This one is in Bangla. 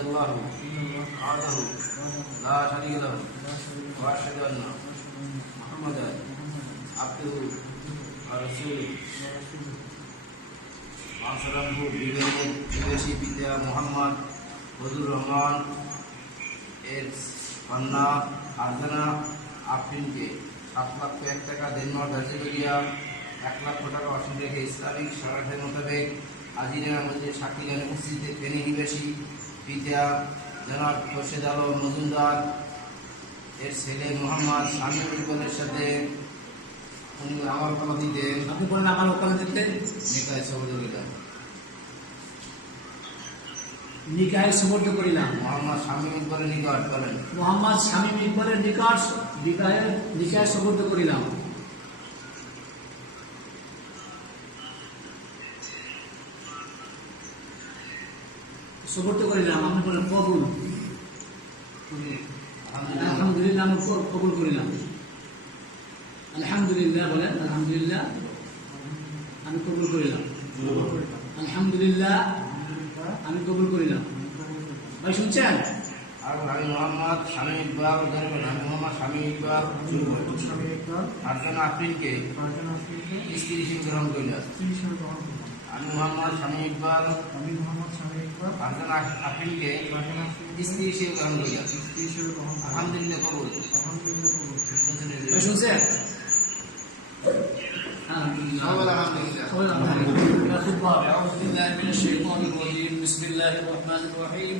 الله وحده لا شريك له وأشهد أن محمدا عبده ورسوله আসলামপুর বিদেশি পিতা মোহাম্মদ ফজলুর রহমান এর কন্যা আরজানা আফরিনকে 7,01,000 টাকা ডেনমার্ক হাজিবেরিয়া 1 লক্ষ টাকা অসীম রেখে ইসলামিক শরীয়তের মোতাবেক আজিরা মসজিদ শাকিলান মসজিদে ফেনী নিবাসী পিতা জনাব খোরশেদ আলম মজুমদার এর ছেলে মোহাম্মদ শামীম ইকবালের সাথে উনি আমার কমিটিতে আপনি বলেন আমার কমিটিতে নিকায় সহযোগিতা নিকায় সমর্থ করিলাম মোহাম্মদ শামীম ইকবালের নিকট বলেন মোহাম্মদ শামীম ইকবালের নিকট নিকায় সমর্থ করিলাম সমর্থ করিলাম আপনি বলেন কবুল আলহামদুলিল্লাহ আমি কবুল করিলাম আলহামদুলিল্লাহ বলেন আলহামদুলিল্লাহ আমি কবুল করিলাম আলহামদুলিল্লাহ আমি কবুল করিলাম ভাই শুনছেন আর আমি মোহাম্মদ শামীম ইকবাল আমি মোহাম্মদ শামীম ইকবাল আরজানা আফরিনকে স্ত্রী হিসেবে গ্রহণ করিলাম আমি মোহাম্মদ শামীম ইকবাল আরজানা আফরিনকে স্ত্রী হিসেবে গ্রহণ করিলাম আলহামদুলিল্লাহ কবুল ভাই শুনছেন الحمد لله أعوذ بالله من الشيطان الرجيم بسم الله الرحمن الرحيم